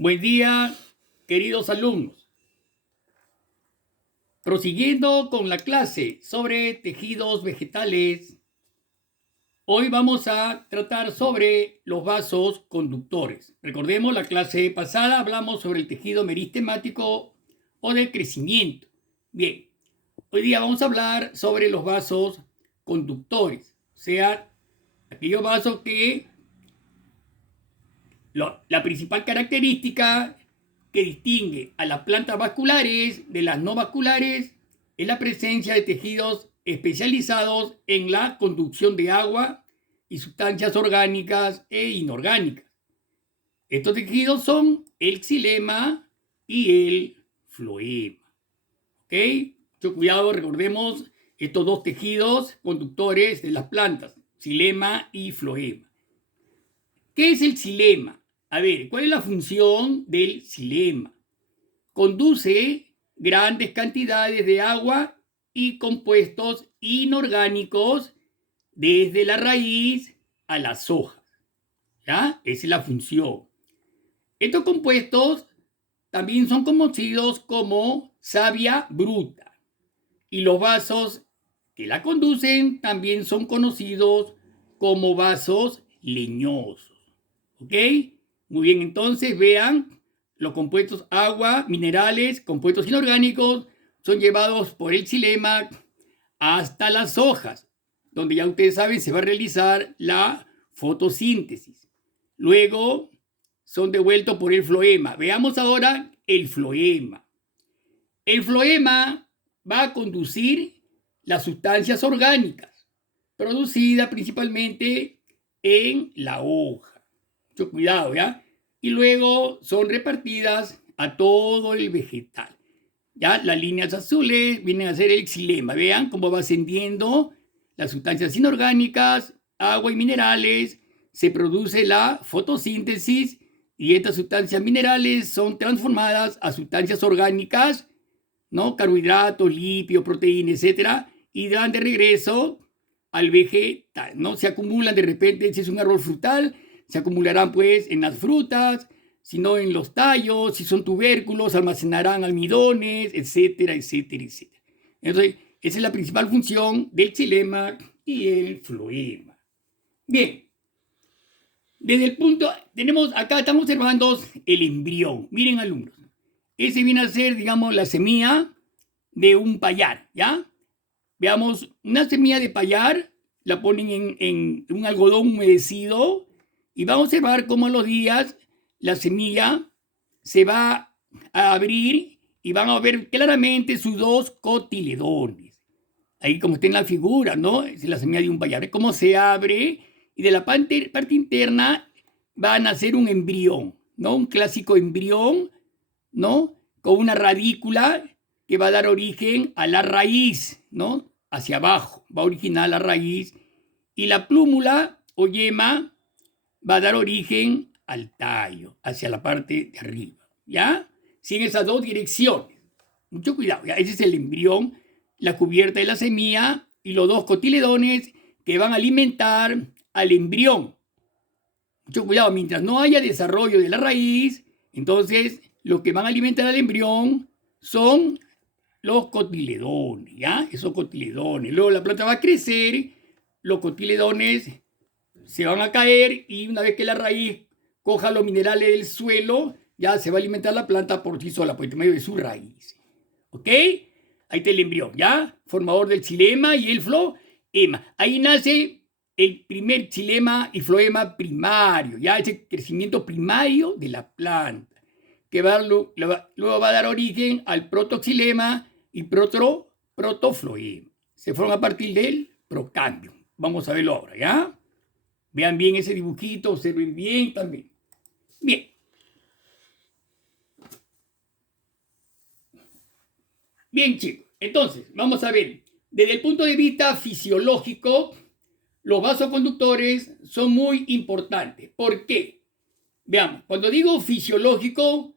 Buen día, queridos alumnos. Prosiguiendo con la clase sobre tejidos vegetales, hoy vamos a tratar sobre los vasos conductores. Recordemos, la clase pasada hablamos sobre el tejido meristemático o de crecimiento. Bien, hoy día vamos a hablar sobre los vasos conductores, o sea, aquellos vasos que la principal característica que distingue a las plantas vasculares de las no vasculares es la presencia de tejidos especializados en la conducción de agua y sustancias orgánicas e inorgánicas. Estos tejidos son el xilema y el floema. ¿Ok? Mucho cuidado, recordemos estos dos tejidos conductores de las plantas, xilema y floema. ¿Qué es el xilema? A ver, ¿cuál es la función del xilema? Conduce grandes cantidades de agua y compuestos inorgánicos desde la raíz a las hojas. ¿Ya? Esa es la función. Estos compuestos también son conocidos como savia bruta. Y los vasos que la conducen también son conocidos como vasos leñosos. ¿Ok? Muy bien, entonces vean, los compuestos agua, minerales, compuestos inorgánicos son llevados por el xilema hasta las hojas, donde ya ustedes saben se va a realizar la fotosíntesis. Luego son devueltos por el floema. Veamos ahora el floema. El floema va a conducir las sustancias orgánicas, producidas principalmente en la hoja. Mucho cuidado, ¿ya? Y luego son repartidas a todo el vegetal. ¿Ya? Las líneas azules vienen a ser el xilema. Vean cómo va ascendiendo las sustancias inorgánicas, agua y minerales. Se produce la fotosíntesis y estas sustancias minerales son transformadas a sustancias orgánicas, ¿no? Carbohidratos, lípidos, proteínas, etcétera, y dan de regreso al vegetal, ¿no? Se acumulan de repente, si es un árbol frutal, se acumularán pues en las frutas, si no en los tallos, si son tubérculos, almacenarán almidones, etcétera, etcétera, etcétera. Entonces, esa es la principal función del xilema y el floema. Bien, desde el punto, tenemos acá, estamos observando el embrión. Miren, alumnos, ese viene a ser, digamos, la semilla de un payar, ¿ya? Veamos, una semilla de payar, la ponen en un algodón humedecido, y vamos a observar cómo a los días la semilla se va a abrir y van a ver claramente sus dos cotiledones. Ahí como está en la figura, ¿no? Es la semilla de un payar. Cómo se abre y de la parte interna va a nacer un embrión, ¿no? Un clásico embrión, ¿no? Con una radícula que va a dar origen a la raíz, ¿no? Hacia abajo, va a originar la raíz. Y la plúmula o yema va a dar origen al tallo, hacia la parte de arriba, ¿ya? Siguen esas dos direcciones. Mucho cuidado, ¿ya? Ese es el embrión, la cubierta de la semilla y los dos cotiledones que van a alimentar al embrión. Mucho cuidado, mientras no haya desarrollo de la raíz, entonces lo que van a alimentar al embrión son los cotiledones, ¿ya? Esos cotiledones. Luego la planta va a crecer, los cotiledones se van a caer y una vez que la raíz coja los minerales del suelo, ya se va a alimentar la planta por sí sola, por medio de su raíz. ¿Ok? Ahí está el embrión, ¿ya? Formador del xilema y el floema. Ahí nace el primer xilema y floema primario, ¿ya? Ese crecimiento primario de la planta, que luego va a dar origen al protoxilema y protofloema. Se forma a partir del procambio. Vamos a verlo ahora, ¿ya? Vean bien ese dibujito, observen bien también. Bien. Bien, chicos. Entonces, vamos a ver. Desde el punto de vista fisiológico, los vasoconductores son muy importantes. ¿Por qué? Veamos, cuando digo fisiológico,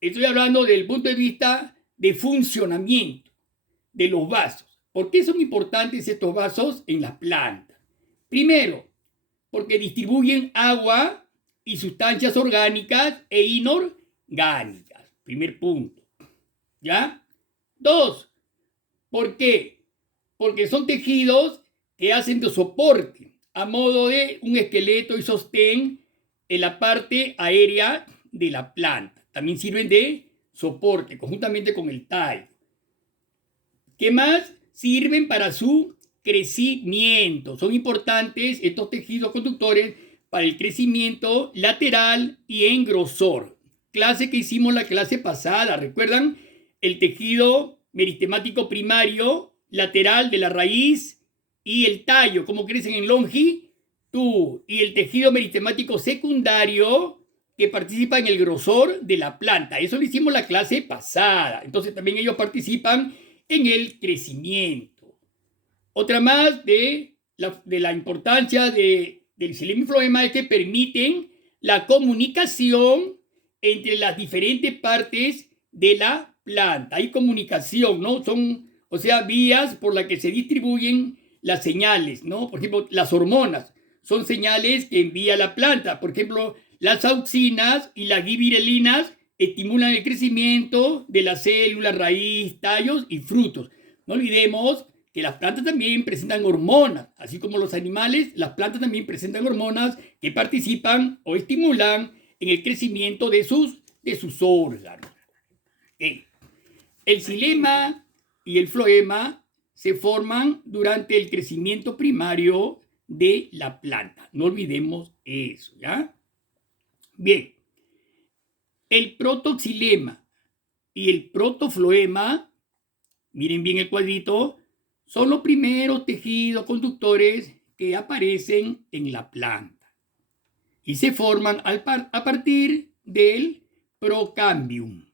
estoy hablando desde el punto de vista de funcionamiento de los vasos. ¿Por qué son importantes estos vasos en las plantas? Primero, porque distribuyen agua y sustancias orgánicas e orgánicas. Primer punto. ¿Ya? 2. ¿Por qué? Porque son tejidos que hacen de soporte a modo de un esqueleto y sostén en la parte aérea de la planta. También sirven de soporte conjuntamente con el tallo. ¿Qué más? Sirven para su crecimiento. Son importantes estos tejidos conductores para el crecimiento lateral y en grosor. Clase que hicimos la clase pasada, ¿recuerdan? El tejido meristemático primario, lateral de la raíz y el tallo, cómo crecen en longitud. Y el tejido meristemático secundario que participa en el grosor de la planta. Eso lo hicimos la clase pasada. Entonces también ellos participan en el crecimiento. Otra más de la importancia del xilema y floema es que permiten la comunicación entre las diferentes partes de la planta. Hay comunicación, ¿no? Son, o sea, vías por las que se distribuyen las señales, ¿no? Por ejemplo, las hormonas son señales que envía la planta. Por ejemplo, las auxinas y las gibberelinas estimulan el crecimiento de las células, raíz, tallos y frutos. No olvidemos que las plantas también presentan hormonas, así como los animales, las plantas también presentan hormonas que participan o estimulan en el crecimiento de sus órganos. El xilema y el floema se forman durante el crecimiento primario de la planta. No olvidemos eso, ¿ya? Bien, el protoxilema y el protofloema, miren bien el cuadrito, son los primeros tejidos conductores que aparecen en la planta y se forman a partir del procambium.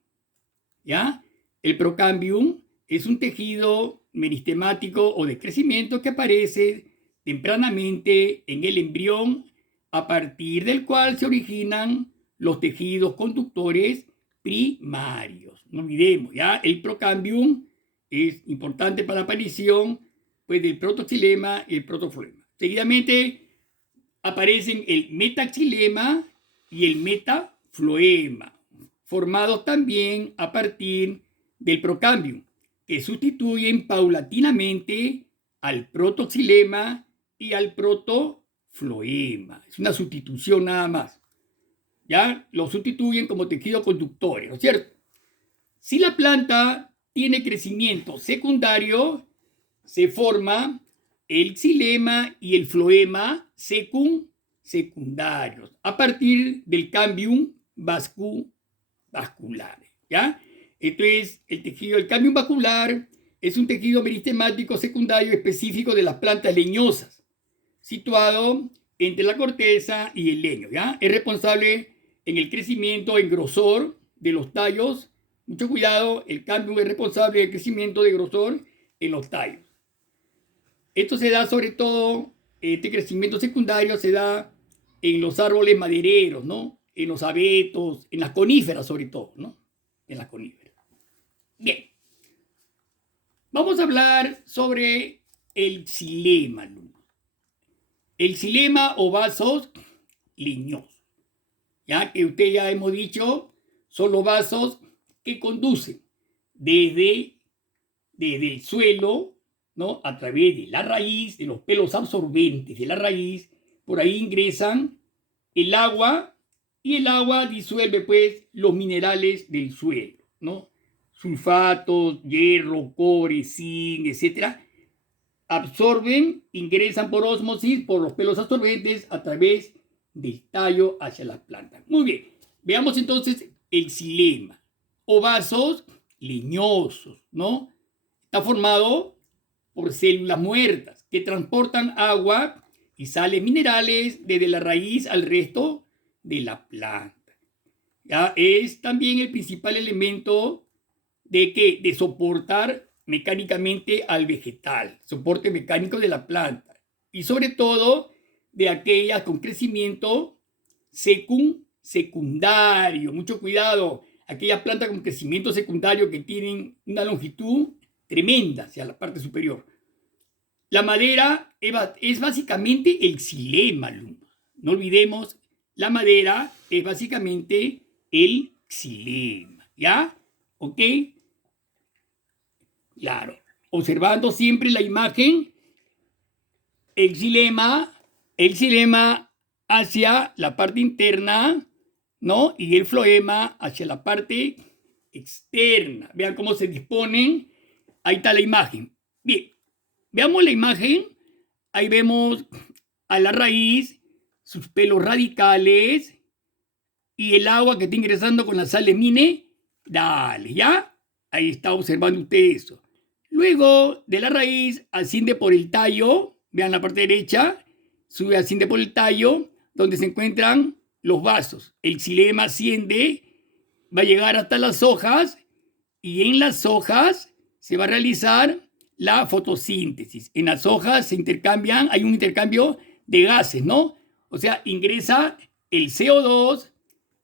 ¿Ya? El procambium es un tejido meristemático o de crecimiento que aparece tempranamente en el embrión, a partir del cual se originan los tejidos conductores primarios. No olvidemos, ¿ya? El procambium es importante para la aparición pues, del protoxilema y el protofloema. Seguidamente aparecen el metaxilema y el metafloema, formados también a partir del procambium, que sustituyen paulatinamente al protoxilema y al protofloema. Es una sustitución nada más. Ya lo sustituyen como tejidos conductores, ¿no es cierto? Si la planta tiene crecimiento secundario, se forma el xilema y el floema secundarios a partir del cambium vascular. ¿Ya? Entonces, el tejido del cambium vascular es un tejido meristemático secundario específico de las plantas leñosas, situado entre la corteza y el leño. ¿Ya? Es responsable en el crecimiento en grosor de los tallos. Mucho cuidado, el cambium es responsable del crecimiento de grosor en los tallos. Esto se da sobre todo, este crecimiento secundario se da en los árboles madereros, ¿no? En los abetos, en las coníferas sobre todo, ¿no? En las coníferas. Bien. Vamos a hablar sobre el xilema. El xilema o vasos leñosos. Ya que usted ya hemos dicho, son los vasos que conducen desde el suelo, ¿no? A través de la raíz, de los pelos absorbentes de la raíz, por ahí ingresan el agua y el agua disuelve pues los minerales del suelo, ¿no? Sulfatos, hierro, cobre, zinc, etc. Absorben, ingresan por ósmosis por los pelos absorbentes a través del tallo hacia las plantas. Muy bien, veamos entonces el xilema o vasos leñosos, ¿no? Está formado por células muertas que transportan agua y sales minerales desde la raíz al resto de la planta. ¿Ya? Es también el principal elemento de soportar mecánicamente al vegetal, soporte mecánico de la planta y sobre todo de aquellas con crecimiento secundario. Mucho cuidado, aquellas plantas con crecimiento secundario que tienen una longitud tremenda hacia la parte superior. La madera es básicamente el xilema. No olvidemos, la madera es básicamente el xilema, ¿ya? ¿Ok? Claro. Observando siempre la imagen, el xilema hacia la parte interna, ¿no? Y el floema hacia la parte externa. Vean cómo se disponen. Ahí está la imagen. Bien, veamos la imagen. Ahí vemos a la raíz, sus pelos radicales y el agua que está ingresando con las sales minerales, ¿ya? Ahí está observando usted eso. Luego de la raíz asciende por el tallo, vean la parte derecha, sube, asciende por el tallo, donde se encuentran los vasos. El xilema asciende, va a llegar hasta las hojas y en las hojas se va a realizar la fotosíntesis. En las hojas se intercambian, hay un intercambio de gases, ¿no? O sea, ingresa el CO2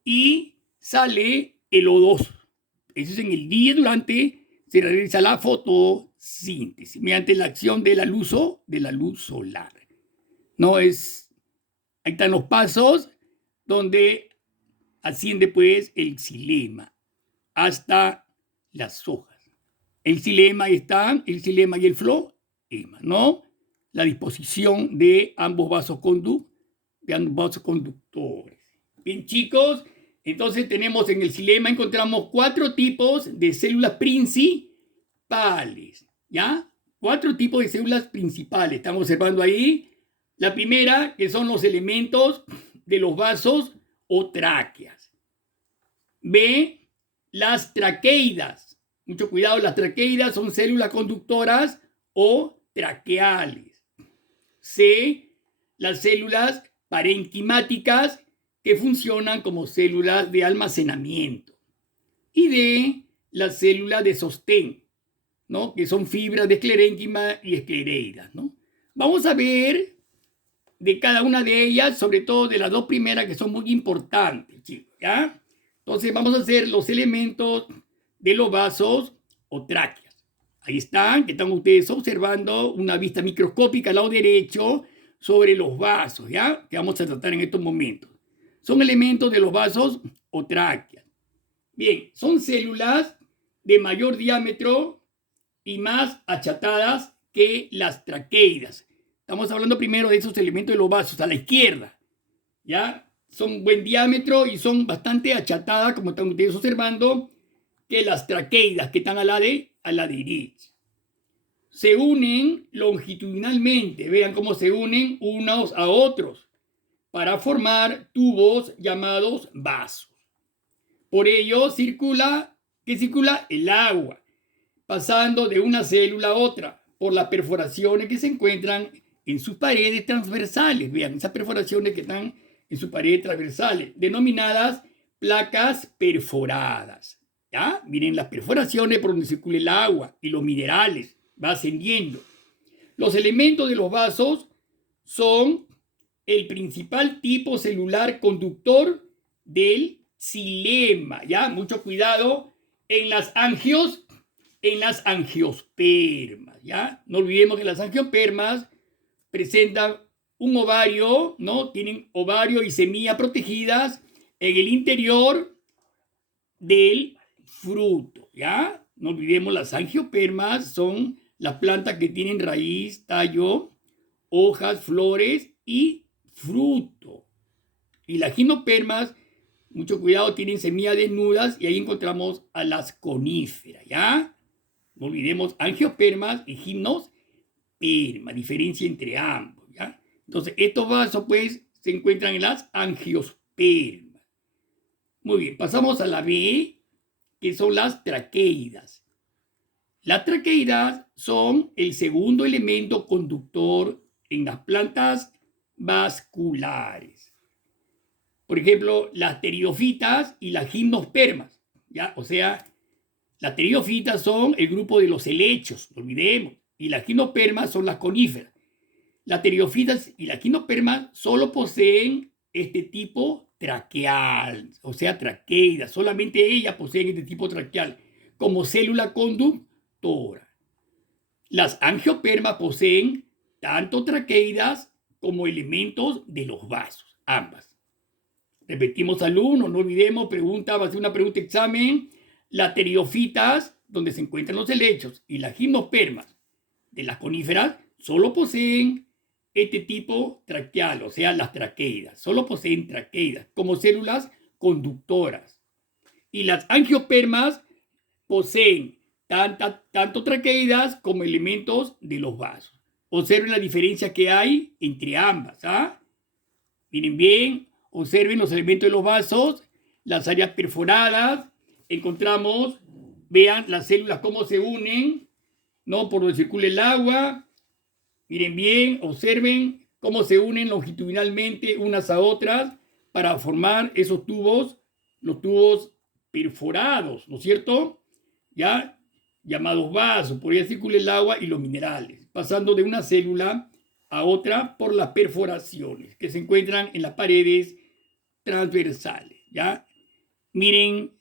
y sale el O2. Eso es en el día durante se realiza la fotosíntesis mediante la acción de la luz solar. No es, ahí están los pasos donde asciende pues el xilema hasta las hojas. El xilema está, el xilema y el floema, ¿no? La disposición de ambos vasos conductores. Bien, chicos, entonces tenemos en el xilema, encontramos 4 tipos de células principales, ¿ya? 4 tipos de células principales. Estamos observando ahí. La primera, que son los elementos de los vasos o tráqueas. B, las traqueidas. Mucho cuidado, las traqueidas son células conductoras o traqueales. C, las células parenquimáticas que funcionan como células de almacenamiento. Y D, las células de sostén, ¿no? Que son fibras de esclerénquima y esclereidas, ¿no? Vamos a ver de cada una de ellas, sobre todo de las dos primeras que son muy importantes, chicos, ¿ya? Entonces vamos a hacer los elementos de los vasos o tráqueas. Ahí están, que están ustedes observando una vista microscópica al lado derecho sobre los vasos, ¿ya? Que vamos a tratar en estos momentos. Son elementos de los vasos o tráqueas. Bien, son células de mayor diámetro y más achatadas que las traqueidas. Estamos hablando primero de esos elementos de los vasos a la izquierda, ¿ya? Son buen diámetro y son bastante achatadas, como están ustedes observando, que las traqueidas que están a la derecha. Se unen longitudinalmente, vean cómo se unen unos a otros para formar tubos llamados vasos. Por ello circula el agua, pasando de una célula a otra por las perforaciones que se encuentran en sus paredes transversales. Vean, esas perforaciones que están en sus paredes transversales, denominadas placas perforadas. ¿Ya? Miren las perforaciones por donde circula el agua y los minerales, va ascendiendo. Los elementos de los vasos son el principal tipo celular conductor del xilema, ¿ya? Mucho cuidado en las angiospermas, ¿ya? No olvidemos que las angiospermas presentan un ovario, ¿no? Tienen ovario y semilla protegidas en el interior del fruto, ¿ya? No olvidemos, las angiospermas son las plantas que tienen raíz, tallo, hojas, flores y fruto. Y las gimnospermas, mucho cuidado, tienen semillas desnudas y ahí encontramos a las coníferas, ¿ya? No olvidemos angiospermas y gimnospermas, diferencia entre ambos, ¿ya? Entonces, estos vasos, pues, se encuentran en las angiospermas. Muy bien, pasamos a la B, que son las traqueidas. Las traqueidas son el segundo elemento conductor en las plantas vasculares. Por ejemplo, las pteridofitas y las gimnospermas, ¿ya? O sea, las pteridofitas son el grupo de los helechos, no olvidemos, y las gimnospermas son las coníferas. Las pteridofitas y las gimnospermas solo poseen este tipo traqueal, o sea, traqueidas. Solamente ellas poseen este tipo traqueal como célula conductora. Las angiospermas poseen tanto traqueidas como elementos de los vasos, ambas. Repetimos al 1, no olvidemos, pregunta, va a ser una pregunta examen. Las pteridofitas, donde se encuentran los helechos, y las gimnospermas de las coníferas, solo poseen este tipo traqueal, o sea, las traqueidas. Solo poseen traqueidas como células conductoras. Y las angiospermas poseen tanto traqueidas como elementos de los vasos. Observen la diferencia que hay entre ambas. Miren bien, observen los elementos de los vasos, las áreas perforadas. Encontramos, vean las células cómo se unen, ¿no? Por donde circula el agua. Miren bien, observen cómo se unen longitudinalmente unas a otras para formar esos tubos, los tubos perforados, ¿no es cierto? Ya llamados vasos, por ahí circula el agua y los minerales, pasando de una célula a otra por las perforaciones que se encuentran en las paredes transversales, ¿ya? Miren,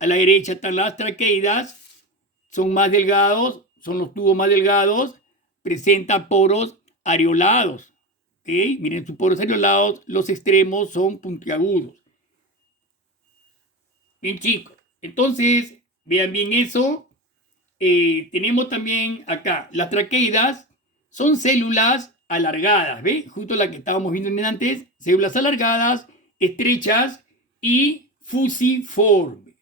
a la derecha están las traqueidas, son más delgados, son los tubos más delgados, presentan poros areolados, ¿ok? Miren sus poros areolados, los extremos son puntiagudos. Bien, chicos, entonces, vean bien eso. Tenemos también acá, las traqueidas son células alargadas, ¿ve? Justo la que estábamos viendo antes, células alargadas, estrechas y fusiformes.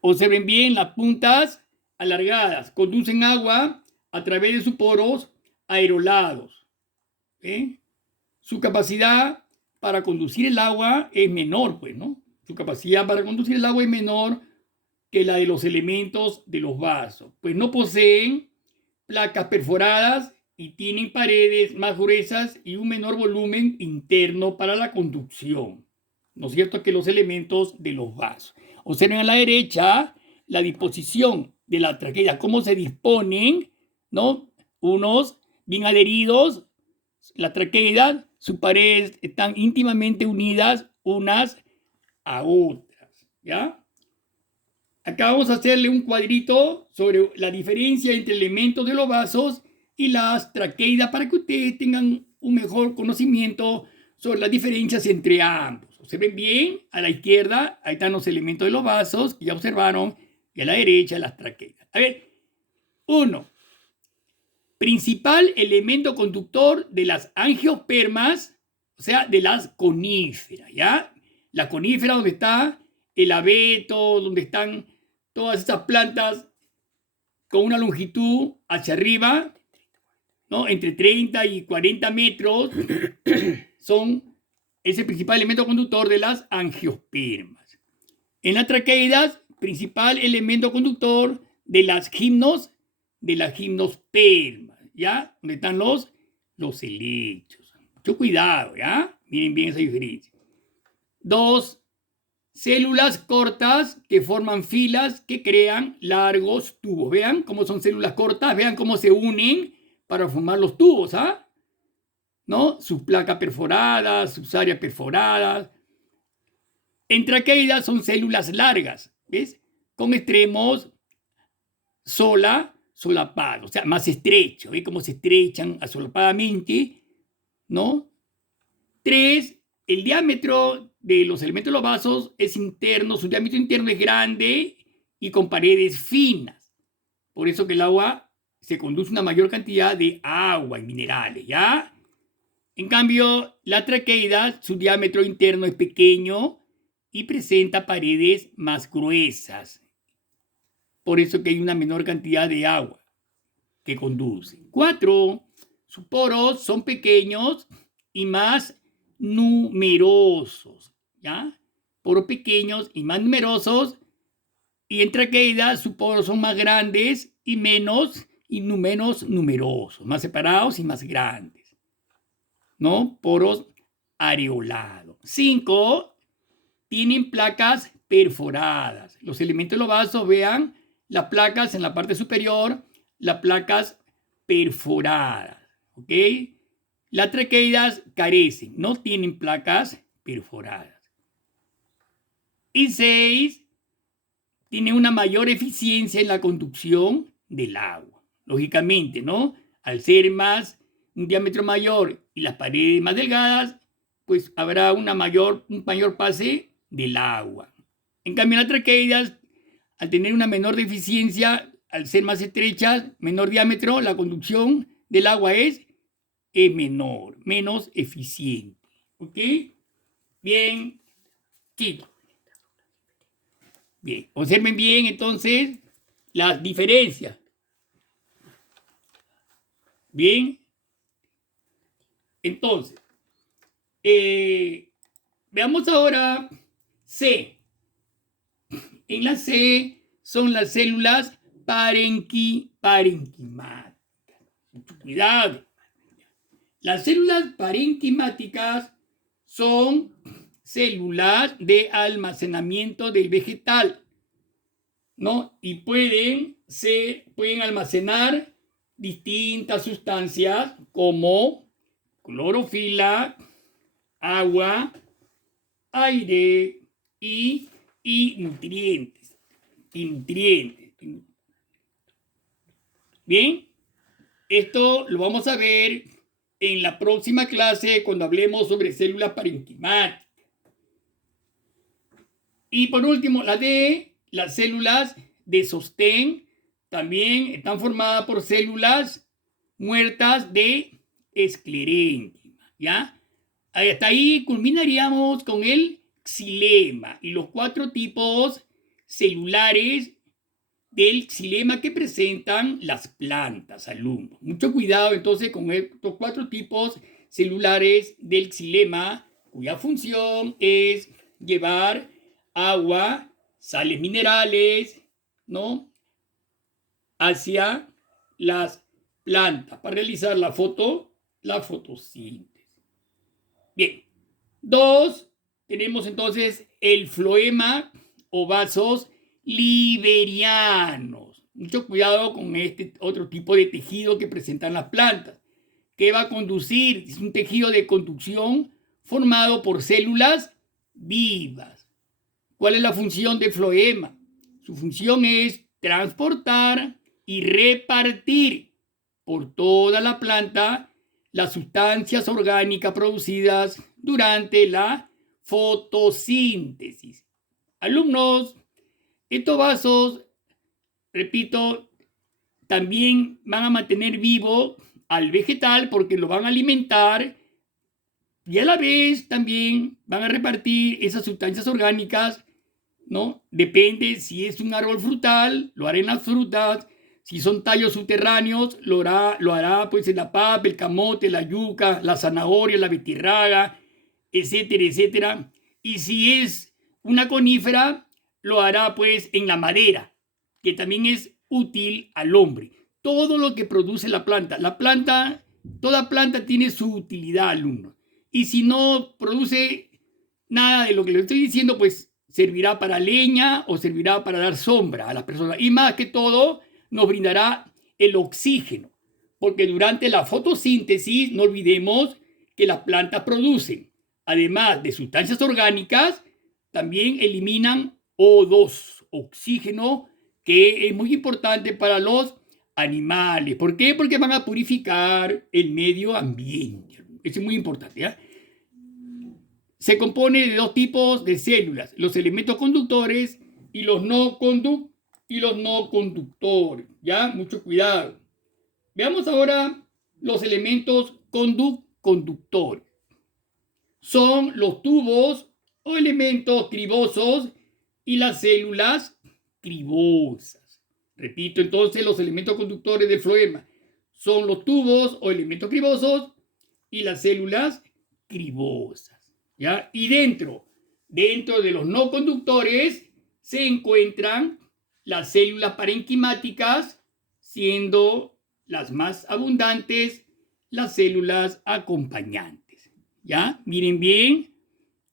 Observen bien, las puntas alargadas conducen agua a través de sus poros aerolados. Su capacidad para conducir el agua es menor, pues, ¿no? Su capacidad para conducir el agua es menor que la de los elementos de los vasos, pues no poseen placas perforadas y tienen paredes más gruesas y un menor volumen interno para la conducción, ¿no es cierto?, que los elementos de los vasos. Observen a la derecha la disposición de la traqueida, cómo se disponen, ¿no? Unos bien adheridos, la traqueida, sus paredes están íntimamente unidas unas a otras, ¿ya? Acá vamos a hacerle un cuadrito sobre la diferencia entre elementos de los vasos y las traqueidas para que ustedes tengan un mejor conocimiento sobre las diferencias entre ambos. Observen bien, a la izquierda, ahí están los elementos de los vasos que ya observaron, y a la derecha las traqueidas. A ver, 1. Principal elemento conductor de las angiospermas, o sea, de las coníferas, ¿ya? La conífera donde está el abeto, donde están todas estas plantas con una longitud hacia arriba, ¿no? Entre 30 y 40 metros, es el principal elemento conductor de las angiospermas. En las traqueidas, principal elemento conductor de las gimnospermas, ¿ya? Donde están los helechos. Mucho cuidado, ¿ya? Miren bien esa diferencia. 2. Células cortas que forman filas que crean largos tubos. Vean cómo son células cortas, vean cómo se unen para formar los tubos, ¿no? Sus placas perforadas, sus áreas perforadas. En traqueidas son células largas, ¿ves? Con extremos solapados, o sea, más estrechos. ¿Ves cómo se estrechan solapadamente, ¿no? 3. El diámetro de los elementos de los vasos es interno, su diámetro interno es grande y con paredes finas. Por eso que el agua se conduce una mayor cantidad de agua y minerales, ¿ya? En cambio, la traqueida, su diámetro interno es pequeño y presenta paredes más gruesas. Por eso que hay una menor cantidad de agua que conduce. 4. Sus poros son pequeños y más numerosos, ¿ya? Poros pequeños y más numerosos, y en traqueidas sus poros son más grandes y menos numerosos, más separados y más grandes, ¿no? Poros areolados. 5. Tienen placas perforadas. Los elementos de los vasos, vean las placas en la parte superior, las placas perforadas, ¿ok? Las traqueidas carecen, no tienen placas perforadas. Y 6, tiene una mayor eficiencia en la conducción del agua. Lógicamente, ¿no? Al ser un diámetro mayor y las paredes más delgadas, pues habrá un mayor pase del agua. En cambio, las traqueidas, al tener una menor deficiencia, al ser más estrechas, menor diámetro, la conducción del agua es menor, menos eficiente. ¿Ok? Bien, chicos. Bien, observen bien entonces las diferencias. Bien, entonces, veamos ahora C. En la C son las células parenquimáticas. Mucho cuidado. Las células parenquimáticas son células de almacenamiento del vegetal, ¿no? Y pueden almacenar distintas sustancias como clorofila, agua, aire y nutrientes. Bien, esto lo vamos a ver en la próxima clase cuando hablemos sobre células parenquimáticas. Y por último, la D, las células de sostén también están formadas por células muertas de esclerénquima, ¿ya? Hasta ahí culminaríamos con el xilema y los 4 tipos celulares del xilema que presentan las plantas, alumnos. Mucho cuidado entonces con estos 4 tipos celulares del xilema, cuya función es llevar agua, sales minerales, ¿no?, hacia las plantas para realizar la fotosíntesis. Bien, 2, tenemos entonces el floema o vasos liberianos. Mucho cuidado con este otro tipo de tejido que presentan las plantas, que va a conducir, es un tejido de conducción formado por células vivas. ¿Cuál es la función del floema? Su función es transportar y repartir por toda la planta las sustancias orgánicas producidas durante la fotosíntesis. Alumnos, estos vasos, repito, también van a mantener vivo al vegetal porque lo van a alimentar y a la vez también van a repartir esas sustancias orgánicas, ¿no? Depende si es un árbol frutal, lo hará en las frutas. Si son tallos subterráneos, lo hará pues en la papa, el camote, la yuca, la zanahoria, la betirraga, etcétera, etcétera. Y si es una conífera, lo hará pues en la madera, que también es útil al hombre. Todo lo que produce la planta, toda planta tiene su utilidad, alumnos. Y si no produce nada de lo que le estoy diciendo, pues servirá para leña o servirá para dar sombra a las personas. Y más que todo, nos brindará el oxígeno, porque durante la fotosíntesis, no olvidemos que las plantas producen, además de sustancias orgánicas, también eliminan O2, oxígeno, que es muy importante para los animales. ¿Por qué? Porque van a purificar el medio ambiente. Eso es muy importante, ¿eh? Se compone de 2 tipos de células, los elementos conductores y los no conductores. ¿Ya? Mucho cuidado. Veamos ahora los elementos conductores. Son los tubos o elementos cribosos y las células cribosas. Repito entonces, los elementos conductores del floema son los tubos o elementos cribosos y las células cribosas, ¿ya? Y dentro de los no conductores se encuentran las células parenquimáticas, siendo las más abundantes las células acompañantes, ¿ya? Miren bien,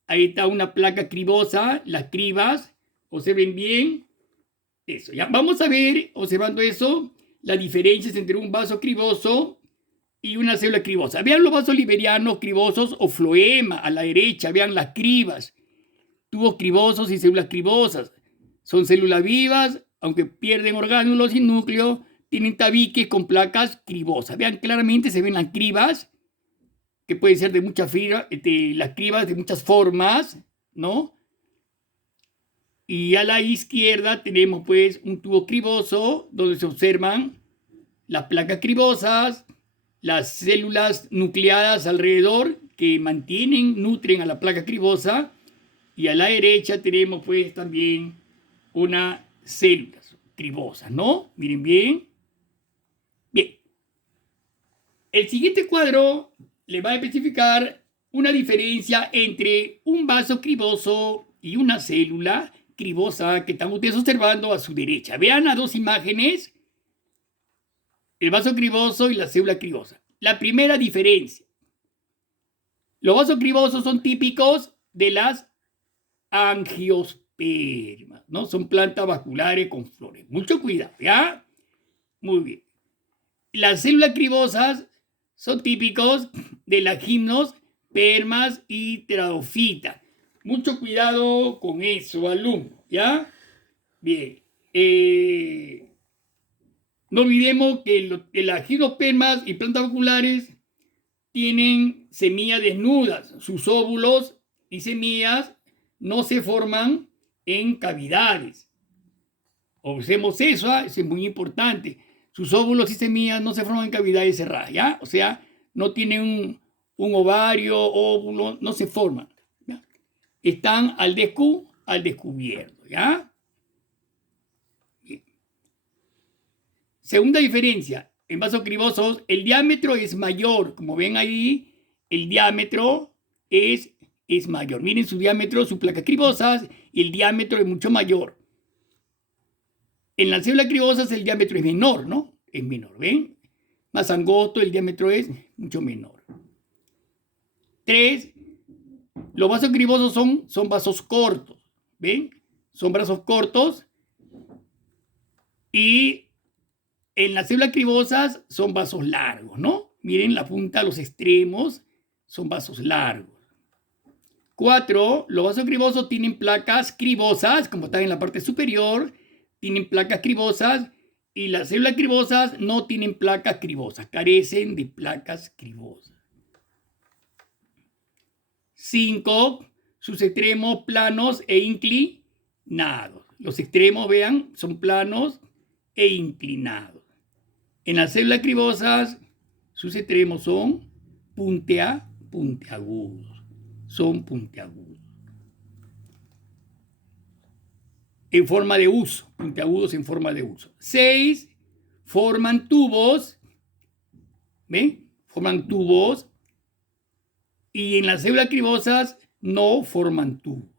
ahí está una placa cribosa, las cribas, observen bien eso, ¿ya? Vamos a ver, observando eso, las diferencias entre un vaso criboso y una célula cribosa. Vean los vasos liberianos, cribosos o floema a la derecha, vean las cribas, tubos cribosos y células cribosas. Son células vivas, aunque pierden orgánulos y núcleo, tienen tabiques con placas cribosas. Vean claramente, se ven las cribas, que puede ser de muchas fibras, de las cribas de muchas formas, ¿no? Y a la izquierda tenemos pues un tubo criboso donde se observan las placas cribosas, las células nucleadas alrededor que mantienen, nutren a la placa cribosa. Y a la derecha tenemos pues también unas células cribosas, ¿no? Miren bien. Bien. El siguiente cuadro le va a especificar una diferencia entre un vaso criboso y una célula cribosa que están ustedes observando a su derecha. Vean las dos imágenes, el vaso criboso y la célula cribosa. La primera diferencia. Los vasos cribosos son típicos de las angiospermas, ¿no? Son plantas vasculares con flores. Mucho cuidado, ¿ya? Muy bien. Las células cribosas son típicos de las gimnospermas y pteridófitas. Mucho cuidado con eso, alumno, ¿ya? Bien. No olvidemos que las gimnospermas y plantas vasculares tienen semillas desnudas. Sus óvulos y semillas no se forman en cavidades. Observemos eso, eso es muy importante. Sus óvulos y semillas no se forman en cavidades cerradas, ¿ya? O sea, no tienen un ovario, óvulo, no se forman, ¿ya? Están al descubierto, ¿ya? Bien. Segunda diferencia, en vasos cribosos el diámetro es mayor. Como ven ahí, el diámetro es mayor. Miren su diámetro, sus placas cribosas, y el diámetro es mucho mayor. En las células cribosas el diámetro es menor, ¿no? Es menor, ¿ven? Más angosto, el diámetro es mucho menor. 3. Los vasos cribosos son vasos cortos, ¿ven? Son vasos cortos. Y en las células cribosas son vasos largos, ¿no? Miren la punta, los extremos son vasos largos. 4. Los vasos cribosos tienen placas cribosas, como están en la parte superior, tienen placas cribosas, y las células cribosas no tienen placas cribosas, carecen de placas cribosas. 5. Sus extremos planos e inclinados. Los extremos, vean, son planos e inclinados. En las células cribosas, sus extremos son puntiagudos. Son puntiagudos. En forma de uso, puntiagudos en forma de uso. 6. Forman tubos, ¿ven? Forman tubos, y en las células cribosas no forman tubos.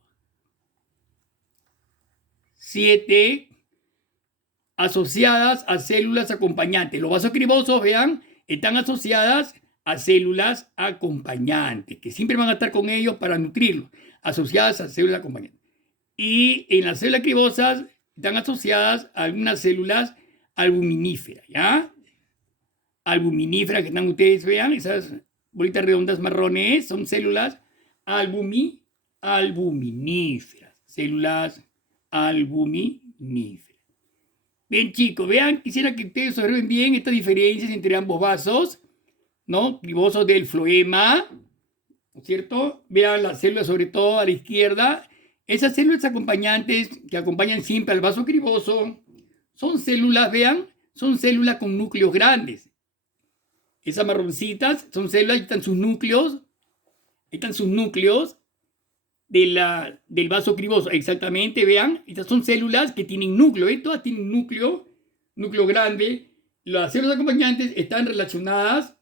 7. Asociadas a células acompañantes. Los vasos cribosos, vean, están asociadas a células acompañantes, que siempre van a estar con ellos para nutrirlos, asociadas a células acompañantes. Y en las células cribosas están asociadas a algunas células albuminíferas, ¿ya? Albuminíferas que están, ustedes vean, esas bolitas redondas marrones son células albuminíferas. Células albuminíferas. Bien, chicos, vean, quisiera que ustedes observen bien estas diferencias entre ambos vasos, ¿no? Cribosos del floema, ¿no es cierto? Vean las células, sobre todo a la izquierda. Esas células acompañantes que acompañan siempre al vaso criboso son células, vean, son células con núcleos grandes. Esas marroncitas son células, ahí están sus núcleos del vaso criboso. Exactamente, vean, estas son células que tienen núcleo, todas tienen núcleo grande. Las células acompañantes están relacionadas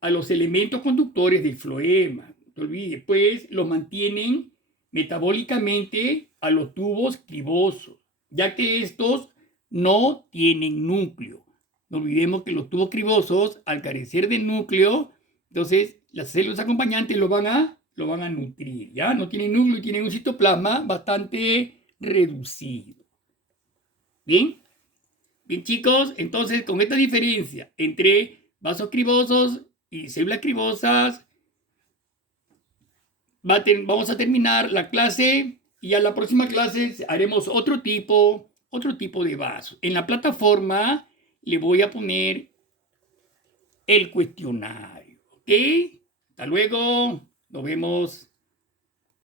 a los elementos conductores del floema. No te olvides, pues los mantienen metabólicamente a los tubos cribosos, ya que estos no tienen núcleo. No olvidemos que los tubos cribosos, al carecer de núcleo, entonces las células acompañantes lo van a nutrir, ¿ya? No tienen núcleo y tienen un citoplasma bastante reducido. ¿Bien? Bien, chicos, entonces con esta diferencia entre vasos cribosos y células cribosas, vamos a terminar la clase, y a la próxima clase haremos otro tipo de vaso. En la plataforma le voy a poner el cuestionario, ¿ok? Hasta luego. Nos vemos.